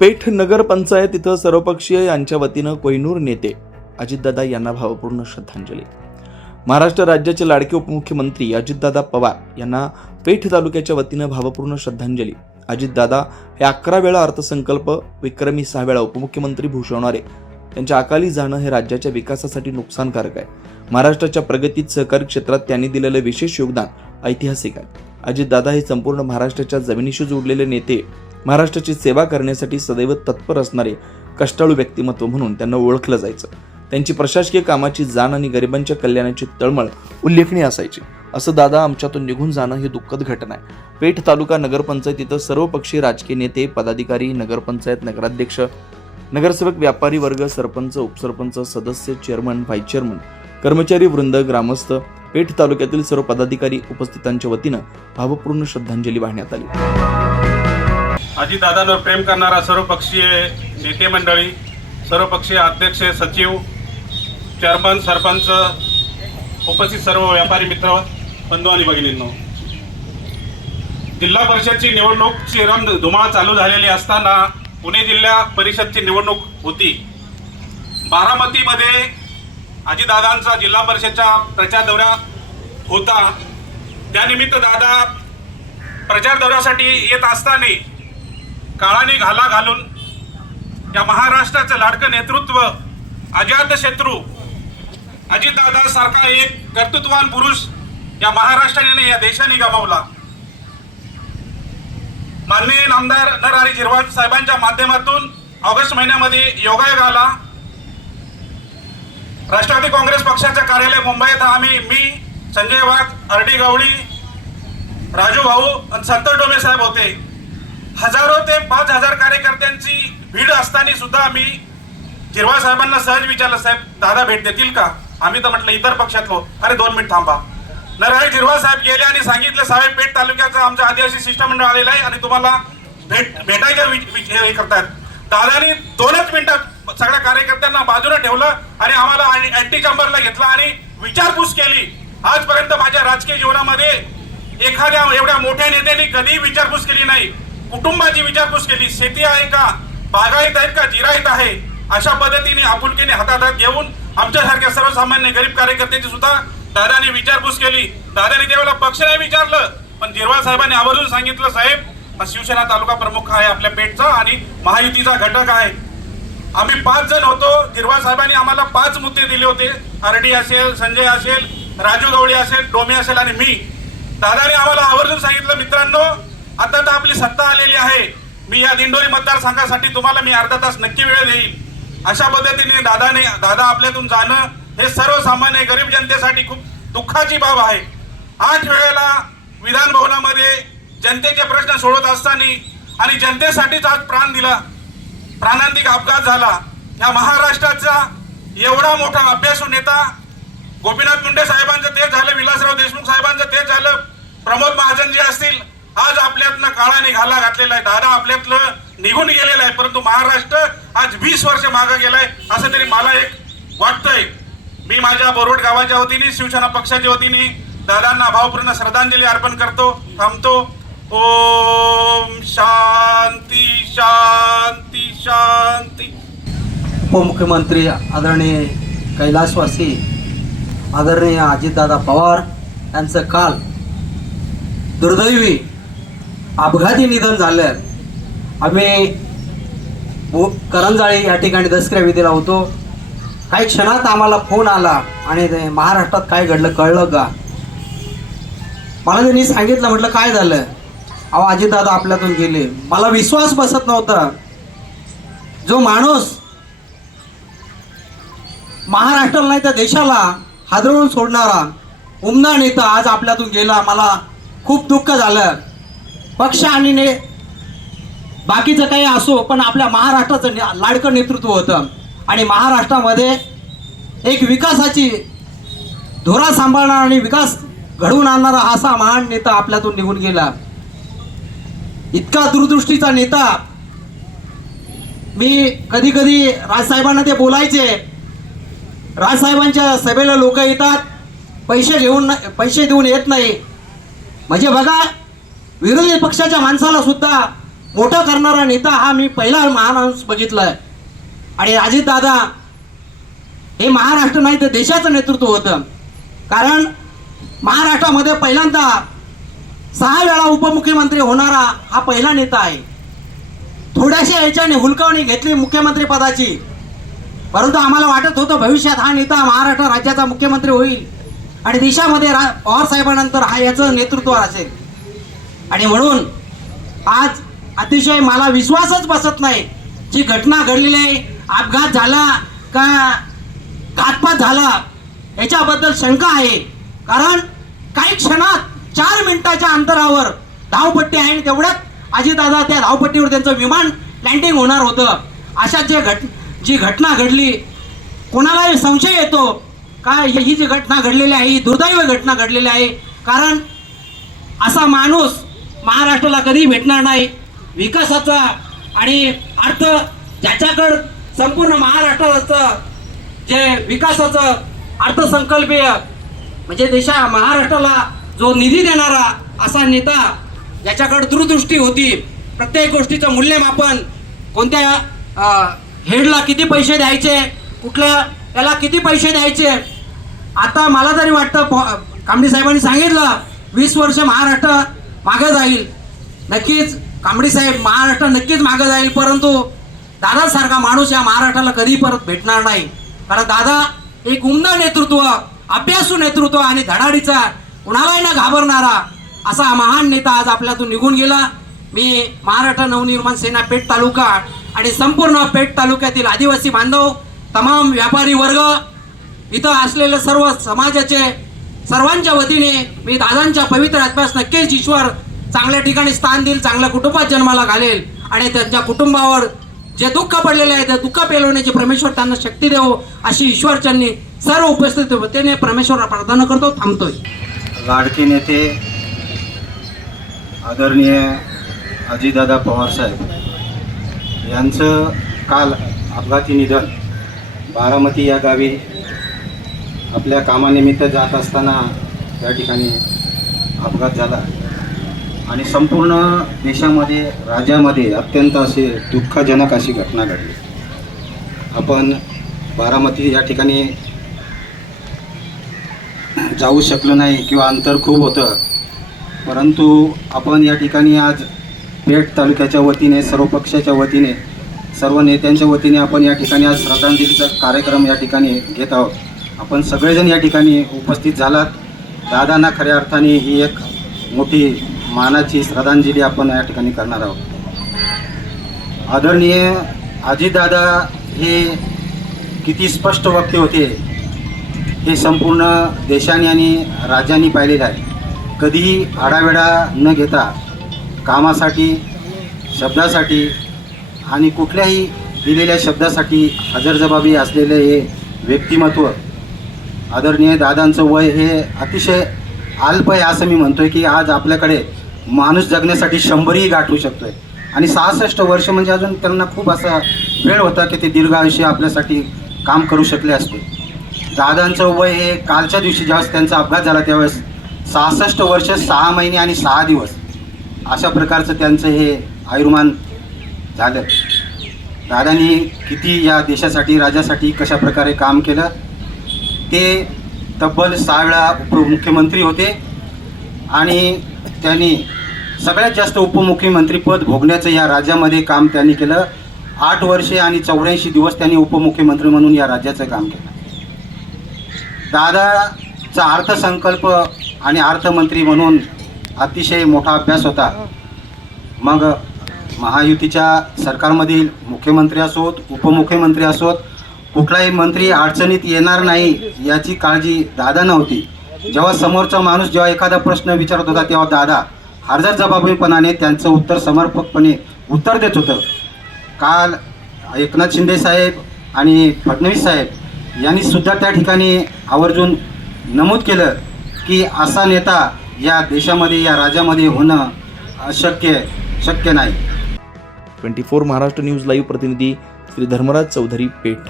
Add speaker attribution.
Speaker 1: पेठ नगरपंचायत इथं सर्वपक्षीय यांच्या वतीनं कोहिनूर नेते अजितदादा यांना भावपूर्ण श्रद्धांजली. महाराष्ट्र राज्याचे लाडके उपमुख्यमंत्री अजितदादा पवार यांना पेठ तालुक्याच्या वतीनं भावपूर्ण श्रद्धांजली. अजितदादा हे अकरा वेळा अर्थसंकल्प विक्रमी सहा वेळा उपमुख्यमंत्री भूषवणारे. त्यांच्या अकाली जाणं हे राज्याच्या विकासासाठी नुकसानकारक आहे. महाराष्ट्राच्या प्रगतीत सहकारी क्षेत्रात त्यांनी दिलेलं विशेष योगदान ऐतिहासिक आहे. अजितदादा हे संपूर्ण महाराष्ट्राच्या जमिनीशी जोडलेले नेते महाराष्ट्राची सेवा करण्यासाठी सदैव तत्पर असणारे कष्टाळू व्यक्तिमत्व म्हणून त्यांना ओळखलं जायचं. त्यांची प्रशासकीय कामाची जाण आणि गरिबांच्या कल्याणाची तळमळ उल्लेखनीय असायची. असं दादा आमच्यातून निघून जाणं ही दुःखद घटना आहे. पेठ तालुका नगरपंचायतीत सर्वपक्षीय राजकीय नेते पदाधिकारी नगरपंचायत नगराध्यक्ष नगरसेवक व्यापारी वर्ग सरपंच उपसरपंच सदस्य चेअरमन व्हाईस चेअरमन कर्मचारी वृंद ग्रामस्थ पेठ तालुक्यातील सर्व पदाधिकारी उपस्थितांच्या वतीनं भावपूर्ण श्रद्धांजली वाहण्यात आली.
Speaker 2: अजितदादांवर प्रेम करणारा सर्वपक्षीय नेते मंडळी सर्वपक्षीय अध्यक्ष सचिव चेअरमन सरपंच उपस्थित सर्व व्यापारी मित्र बंधू आणि भगिनींनो. जिल्हा परिषदची निवडणूकची रम धुमाळ चालू झालेली असताना पुणे जिल्हा परिषदची निवडणूक होती. बारामतीमध्ये अजितदादांचा जिल्हा परिषदचा प्रचार दौरा होता. त्यानिमित्त दादा प्रचार दौऱ्यासाठी येत असताना काळाने घाला घालून या महाराष्ट्राचं लाडकं नेतृत्व अजात शत्रू अजितदादा सारखा एक कर्तृत्वान पुरुष या महाराष्ट्राने या देशाने गमावला. माननीय नामदार नरहरी झिरवाळ साहेबांच्या माध्यमातून ऑगस्ट महिन्यामध्ये योगायोग आला राष्ट्रवादी काँग्रेस पक्षाचं कार्यालय मुंबईत आम्ही मी संजय वाघ अर्डी गवळी राजू भाऊ आणि संत डोमे साहेब होते. हजारो ते पाच हजार कार्यकर्त्यांची भीड असताना सुद्धा आम्ही जिरवा साहेबांना सहज विचारलं साहेब दादा भेट देतील का? आम्ही तर म्हटलं इतर पक्षातलो. अरे दोन मिनिट थांबा. नरहरी जिरवा साहेब गेले आणि सांगितलं साहेब पेठ तालुक्याचं आमचं आदिवासी शिष्टमंडळ आलेलं आहे आणि तुम्हाला भेट भेटायचं वि- हे करतात. दादानी दोनच मिनिटात सगळ्या कार्यकर्त्यांना बाजूला ठेवलं आणि आम्हाला अँटी चंबरला घेतला आणि विचारपूस केली. आजपर्यंत माझ्या राजकीय जीवनामध्ये एखाद्या एवढ्या मोठ्या नेत्यांनी कधीही विचारपूस केली नाही. कुटुंबाची विचारपूस केली शेती आहे का? बागायत आहेत का? जिरायत आहे. अशा पद्धतीने आपुलकीने हातात हात घेऊन आमच्यासारख्या सर्वसामान्य गरीब कार्यकर्त्याची सुद्धा दादाने विचारपूस केली. दादाने त्यावेळेला पक्ष नाही विचारलं पण जिरवाळ साहेबांनी आवर्जून सांगितलं साहेब हा शिवसेना तालुका प्रमुख आहे आपल्या पेठचा आणि महायुतीचा घटक आहे. आम्ही पाच जण होतो. जिरवाळ साहेबांनी आम्हाला पाच मुद्दे दिले होते. आरडी असेल संजय असेल राजू गवळी असेल डोमे असेल आणि मी. दादाने आम्हाला आवर्जून सांगितलं मित्रांनो आता तर आपली सत्ता आलेली आहे. मी या दिंडोरी मतदारसंघासाठी तुम्हाला मी अर्धा तास नक्की वेळ देईल अशा पद्धतीने दादाने दादा आपल्यातून जाणं हे सर्वसामान्य गरीब जनतेसाठी खूप दुःखाची बाब आहे. आठ वेळेला विधान भवनामध्ये जनतेचे प्रश्न सोडवत असताना आणि जनतेसाठीच आज प्राण दिला प्राणांतिक अपघात झाला. या महाराष्ट्राचा एवढा मोठा अभ्यासू नेता गोपीनाथ मुंडे साहेबांचं तेच झालं विलासराव देशमुख साहेबांचं तेच झालं प्रमोद महाजन जे असतील आज आपल्यातनं काळाने घाला घातलेला आहे. दादा आपल्यातलं निघून गेलेला आहे परंतु महाराष्ट्र आज वीस वर्ष मागे गेलाय असं तरी मला एक वाटतंय. मी माझ्या बोरवड गावाच्या वतीने शिवसेना पक्षाच्या वतीने दादांना भावपूर्ण श्रद्धांजली अर्पण करतो थांबतो. ओम शांती शांती शांती.
Speaker 3: उपमुख्यमंत्री आदरणीय कैलासवासी आदरणीय अजितदादा पवार यांचं काल दुर्दैवी अपघाती निधन झालं. आम्ही बो करंजाळी या ठिकाणी दसऱ्या विधीला होतो. काही क्षणात आम्हाला फोन आला आणि ते महाराष्ट्रात काय घडलं कळलं का? मला त्यांनी सांगितलं म्हटलं काय झालं? अहो अजितदादा आपल्यातून गेले. मला विश्वास बसत नव्हता. जो माणूस महाराष्ट्राला नाही तर देशाला हादरवून सोडणारा उमदा नेता आज आपल्यातून गेला. मला खूप दुःख झालं. पक्ष आणि ने बाकीचं काही असो पण आपल्या महाराष्ट्राचं ने- लाडकं नेतृत्व होतं. आणि महाराष्ट्रामध्ये एक विकासाची धोरा सांभाळणारा आणि विकास घडवून आणणारा असा महान नेता आपल्यातून निघून गेला. इतका दूरदृष्टीचा नेता मी कधी कधी राजसाहेबांना ते बोलायचे. राजसाहेबांच्या सभेला लोक येतात पैसे घेऊन पैसे देऊन येत नाही. म्हणजे बघा विरोधी पक्षाच्या माणसाला सुद्धा मोठा करणारा नेता हा मी पहिला महामाणूस बघितलाय. आणि अजितदादा हे महाराष्ट्र नाही तर देशाचं नेतृत्व होतं. कारण महाराष्ट्रामध्ये पहिल्यांदा सहा वेळा उपमुख्यमंत्री होणारा हा पहिला नेता आहे. थोड्याशा याच्याने हुलकावणी घेतली मुख्यमंत्री पदाची. परंतु आम्हाला वाटत होतं भविष्यात हा नेता महाराष्ट्र राज्याचा मुख्यमंत्री होईल. आणि देशामध्ये रा पवार साहेबांनंतर हा याचं नेतृत्व असेल. आणि म्हणून आज अतिशय मला विश्वासच बसत नाही. जी घटना घडलेली आहे अपघात झाला का घातपात झाला याच्याबद्दल शंका आहे. कारण काही क्षणात चार मिनिटाच्या अंतरावर धावपट्टी आहे आणि तेवढ्यात अजितदादा त्या धावपट्टीवर त्यांचं विमान लँडिंग होणार होतं. अशा जे घट जी घटना घडली कोणालाही संशय येतो का ही जी घटना घडलेली आहे ही दुर्दैव घटना घडलेली आहे. कारण असा माणूस महाराष्ट्राला कधी भेटणार नाही. विकासाचा आणि अर्थ ज्याच्याकडं संपूर्ण महाराष्ट्राचं जे विकासाचं अर्थसंकल्पीय म्हणजे देशा महाराष्ट्राला जो निधी देणारा असा नेता ज्याच्याकडं दूरदृष्टी होती प्रत्येक गोष्टीचं मूल्यमापन कोणत्या हेडला किती पैसे द्यायचे कुठल्या त्याला किती पैसे द्यायचे. आता मला तरी वाटतं प- कांबडी साहेबांनी सांगितलं वीस वर्ष महाराष्ट्र मागं जाईल. नक्कीच कांबडी साहेब महाराष्ट्र नक्कीच मागं जाईल परंतु दादासारखा माणूस या महाराष्ट्राला कधी परत भेटणार नाही. कारण दादा एक उमदा नेतृत्व अभ्यासू नेतृत्व आणि धडाडीचा कुणालाही न घाबरणारा असा महान नेता आज आपल्यातून निघून गेला. मी महाराष्ट्र नवनिर्माण सेना पेठ तालुका आणि संपूर्ण पेठ तालुक्यातील आदिवासी बांधव तमाम व्यापारी वर्ग इथं असलेले सर्व समाजाचे सर्वांच्या वतीने मी दादांच्या पवित्र आत्म्यास नक्कीच ईश्वर चांगल्या ठिकाणी स्थान देईल चांगल्या कुटुंबात जन्माला घालेल आणि त्यांच्या कुटुंबावर जे दुःख पडलेले आहे ते दुःख पेलवण्याची परमेश्वर त्यांना शक्ती देवो अशी ईश्वरच्यांनी सर्व उपस्थित वतीने परमेश्वर प्रार्थना करतो थांबतोय.
Speaker 4: लाडके नेते आदरणीय अजितदादा पवारसाहेब यांचं काल अपघाती निधन बारामती या गावी आपल्या कामानिमित्त जात असताना त्या ठिकाणी अपघात झाला. आणि संपूर्ण देशामध्ये राज्यामध्ये अत्यंत असे दुःखजनक अशी घटना घडली. आपण बारामती या ठिकाणी जाऊ शकलो नाही किंवा अंतर खूप होतं. परंतु आपण या ठिकाणी आज पेठ तालुक्याच्या वतीने सर्व पक्षाच्या वतीने सर्व नेत्यांच्या वतीने आपण या ठिकाणी आज श्रद्धांजलीचा कार्यक्रम या ठिकाणी घेत आहोत. आपण सगळेजण या ठिकाणी उपस्थित झालात. दादांना खऱ्या अर्थाने ही एक मोठी मानाची श्रद्धांजली आपण या ठिकाणी करणार आहोत. आदरणीय आजीदादा हे किती स्पष्ट वक्ते होते. हे संपूर्ण देशाने आणि राज्यांनी पाहिलेलं आहे. कधीही आडावेडा न घेता कामासाठी शब्दासाठी आणि कुठल्याही दिलेल्या शब्दासाठी हजरजबाबी असलेले हे व्यक्तिमत्व आदरणीय दादांचं वय हे अतिशय अल्प आहे असं मी म्हणतोय की आज आपल्याकडे माणूस जगण्यासाठी शंभरही गाठवू शकतोय. आणि सहासष्ट वर्ष म्हणजे अजून त्यांना खूप असा वेळ होता की ते दीर्घायुष्य आपल्यासाठी काम करू शकले असते. दादांचं वय हे कालच्या दिवशी ज्यावेळेस त्यांचा अपघात झाला त्यावेळेस सहासष्ट वर्ष सहा महिने आणि सहा दिवस अशा प्रकारचं त्यांचं हे आयुर्मान झालं. दादांनी किती या देशासाठी राज्यासाठी कशा प्रकारे काम केलं? ते तब्बल सहा वेळा उपमुख्यमंत्री होते. आणि त्यांनी सगळ्यात जास्त उपमुख्यमंत्रीपद भोगण्याचं या राज्यामध्ये काम त्यांनी केलं. आठ वर्षे आणि चौऱ्याऐंशी दिवस त्यांनी उपमुख्यमंत्री म्हणून या राज्याचं काम केलं. दादाचा अर्थसंकल्प आणि अर्थमंत्री म्हणून अतिशय मोठा अभ्यास होता. मग महायुतीच्या सरकारमधील मुख्यमंत्री असोत उपमुख्यमंत्री असोत कुठलाही मंत्री अडचणीत येणार नाही याची काळजी दादा नव्हती. जेव्हा समोरचा माणूस जेव्हा एखादा प्रश्न विचारत होता तेव्हा दादा हजर जबाबीपणाने त्यांचं उत्तर समर्पकपणे उत्तर देत होतं. काल एकनाथ शिंदे साहेब आणि फडणवीस साहेब यांनी सुद्धा त्या ठिकाणी आवर्जून नमूद केलं की असा नेता या देशामध्ये या राज्यामध्ये होणं अशक्य शक्य नाही.
Speaker 1: Twenty four Maharashtra news live प्रतिनिधी श्री धर्मराज चौधरी पेठ.